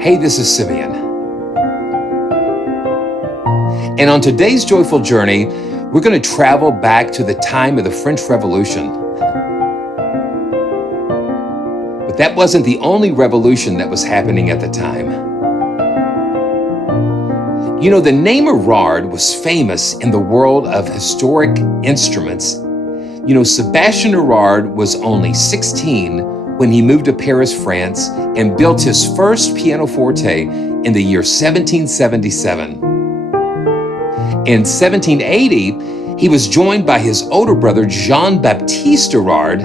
Hey, this is Simeon. And on today's joyful journey, we're going to travel back to the time of the French Revolution. But that wasn't the only revolution that was happening at the time. You know, the name Erard was famous in the world of historic instruments. You know, Sebastian Erard was only 16 when he moved to Paris, France, and built his first pianoforte in the year 1777. In 1780, he was joined by his older brother, Jean-Baptiste Erard,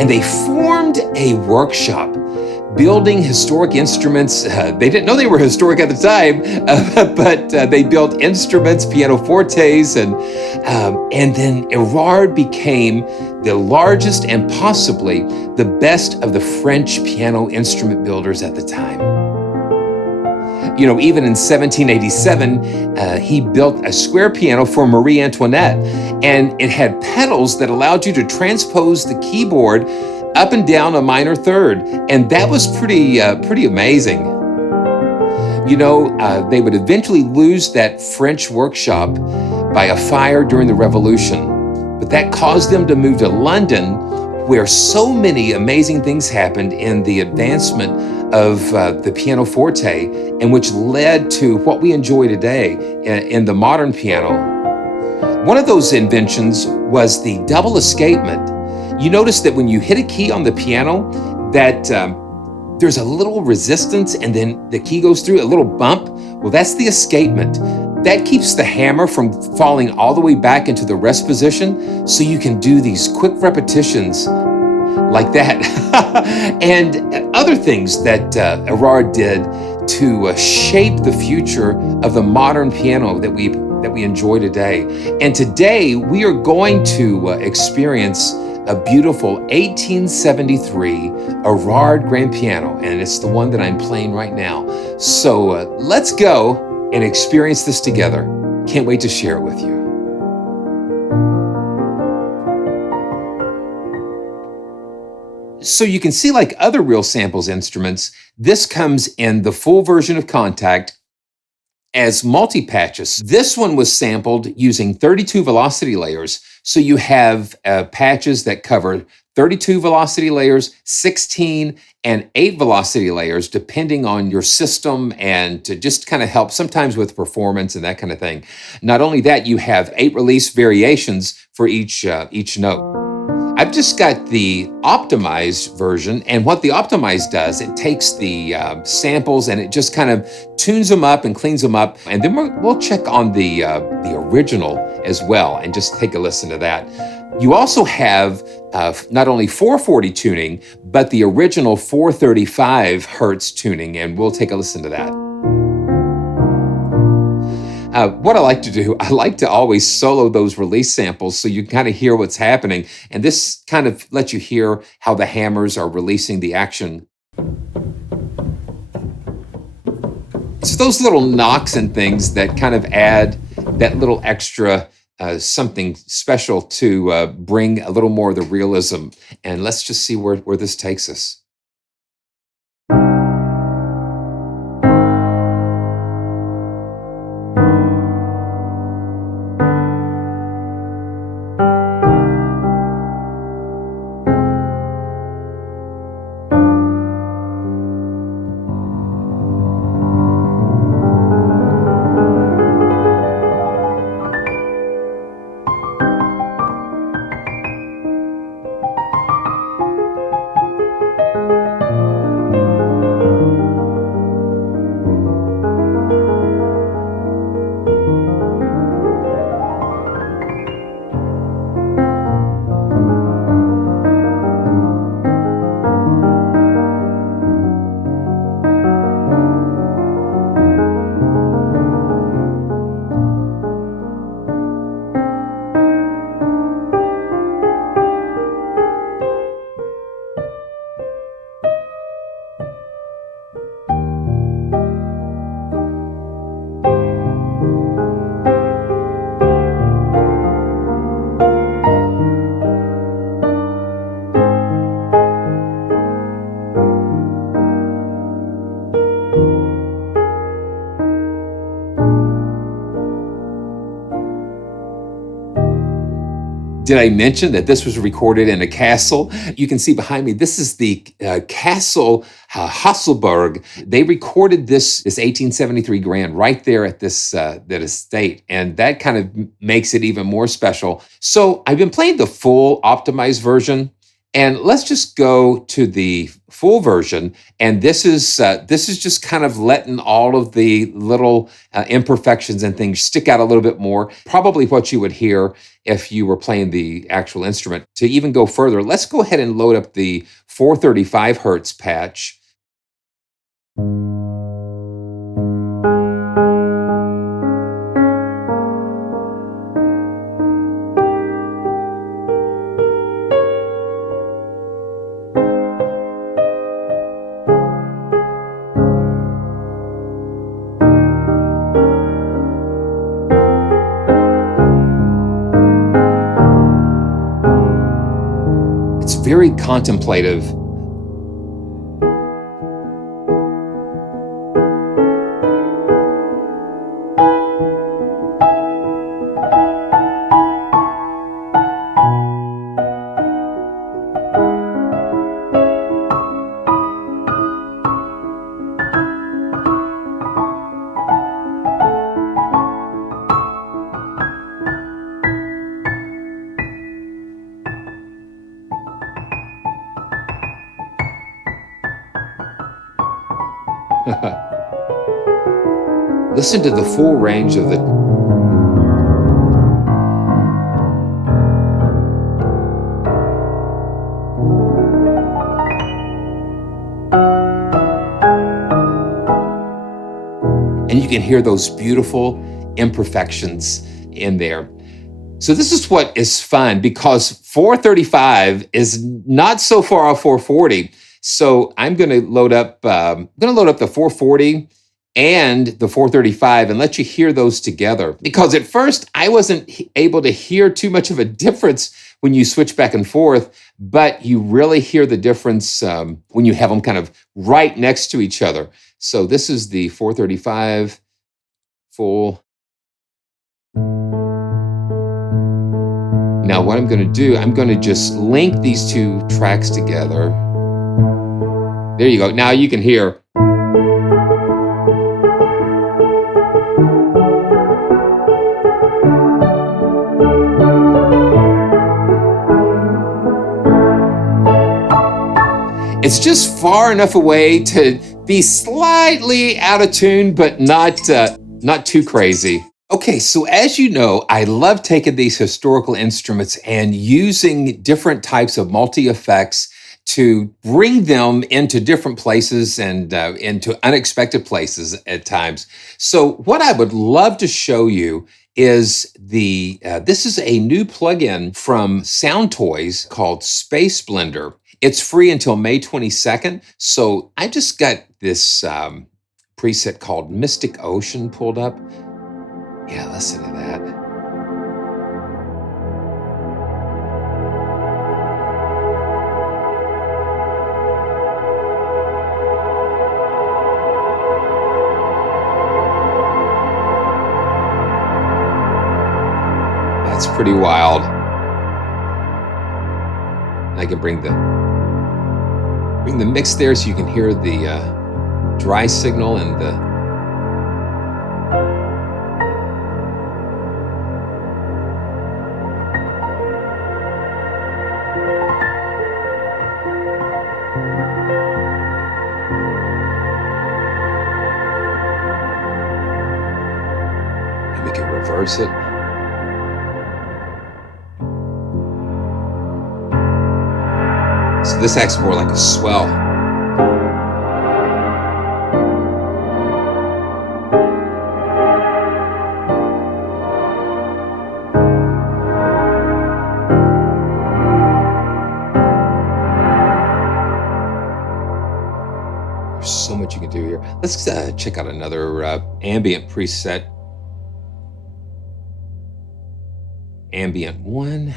and they formed a workshop building historic instruments. They didn't know they were historic at the time, but they built instruments, pianofortes, and then Erard became the largest and possibly the best of the French piano instrument builders at the time. You know, even in 1787, he built a square piano for Marie Antoinette, and it had pedals that allowed you to transpose the keyboard up and down a minor third, and that was pretty amazing. You know, they would eventually lose that French workshop by a fire during the Revolution, but that caused them to move to London, where so many amazing things happened in the advancement of the pianoforte, and which led to what we enjoy today in the modern piano. One of those inventions was the double escapement. You notice that when you hit a key on the piano, that there's a little resistance and then the key goes through, a little bump. Well, that's the escapement. That keeps the hammer from falling all the way back into the rest position, so you can do these quick repetitions like that. And other things that Erard did to shape the future of the modern piano that we enjoy today. And today we are going to experience a beautiful 1873 Erard grand piano, and it's the one that I'm playing right now. So let's go and experience this together. Can't wait to share it with you. So you can see, like other Real Samples instruments, this comes in the full version of Kontakt as multi-patches. This one was sampled using 32 velocity layers. So you have patches that cover 32 velocity layers, 16, and 8 velocity layers, depending on your system, and to just kind of help sometimes with performance and that kind of thing. Not only that, you have 8 release variations for each note. I've just got the optimized version, and what the optimized does, it takes the samples and it just kind of tunes them up and cleans them up, and then we'll check on the original as well and just take a listen to that. You also have not only 440 tuning, but the original 435 hertz tuning, and we'll take a listen to that. What I like to do, I like to always solo those release samples so you can kind of hear what's happening. And this kind of lets you hear how the hammers are releasing the action. It's those little knocks and things that kind of add that little extra something special to bring a little more of the realism. And let's just see where this takes us. Did I mention that this was recorded in a castle? You can see behind me, this is the Castle Hasselberg. They recorded this 1873 grand right there at this that estate, and that kind of makes it even more special. So I've been playing the full optimized version, and let's just go to the full version. And this is just kind of letting all of the little imperfections and things stick out a little bit more. Probably what you would hear if you were playing the actual instrument. To even go further, let's go ahead and load up the 435 hertz patch. It's very contemplative. Listen to the full range of the. And you can hear those beautiful imperfections in there. So this is what is fun, because 435 is not so far off 440. So I'm going to load up. The 440 and the 435 and let you hear those together. Because at first I wasn't able to hear too much of a difference when you switch back and forth, but you really hear the difference when you have them kind of right next to each other. So this is the 435 full. Now what I'm going to do, I'm going to just link these two tracks together. There you go. Now you can hear. It's just far enough away to be slightly out of tune, but not too crazy. Okay, so as you know, I love taking these historical instruments and using different types of multi-effects to bring them into different places and into unexpected places at times. So what I would love to show you is this is a new plugin from SOUNDTOYS called SpaceBlender. It's free until May 22nd. So I just got this preset called Mystic Ocean pulled up. Yeah, listen to that. That's pretty wild. I can bring the mix there so you can hear the dry signal and the. And we can reverse it. So this acts more like a swell. There's so much you can do here. Let's check out another ambient preset. Ambient 1.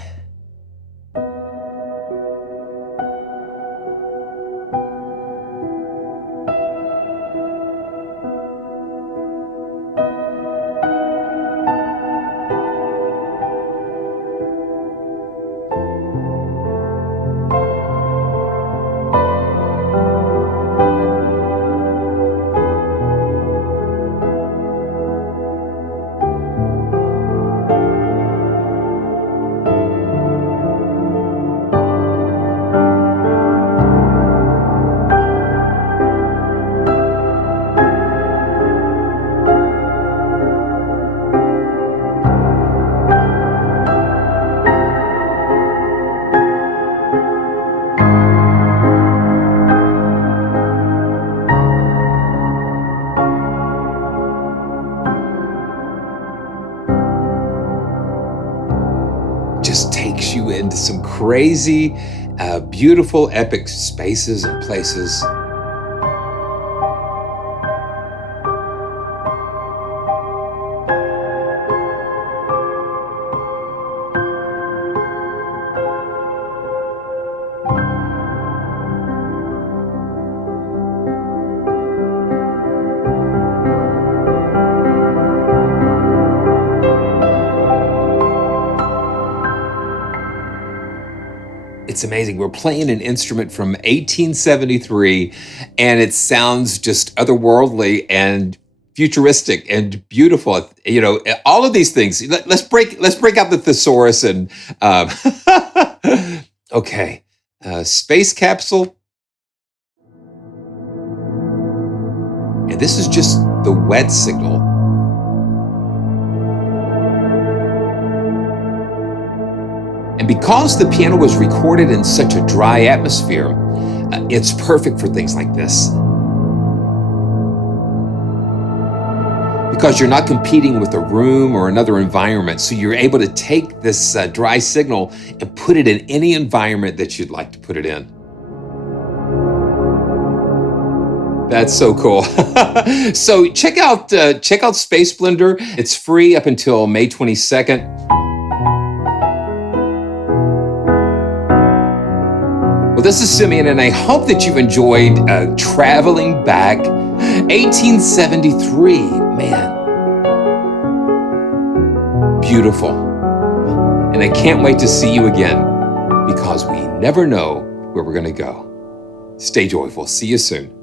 into some crazy, beautiful, epic spaces and places. It's amazing. We're playing an instrument from 1873, and it sounds just otherworldly and futuristic and beautiful. You know, all of these things. Let's break out the thesaurus and okay, space capsule, and this is just the wet signal. And because the piano was recorded in such a dry atmosphere, it's perfect for things like this. Because you're not competing with a room or another environment, so you're able to take this dry signal and put it in any environment that you'd like to put it in. That's so cool. So check out SpaceBlender. It's free up until May 22nd. Well, this is Simeon, and I hope that you've enjoyed traveling back. 1873, man. Beautiful. And I can't wait to see you again, because we never know where we're going to go. Stay joyful. See you soon.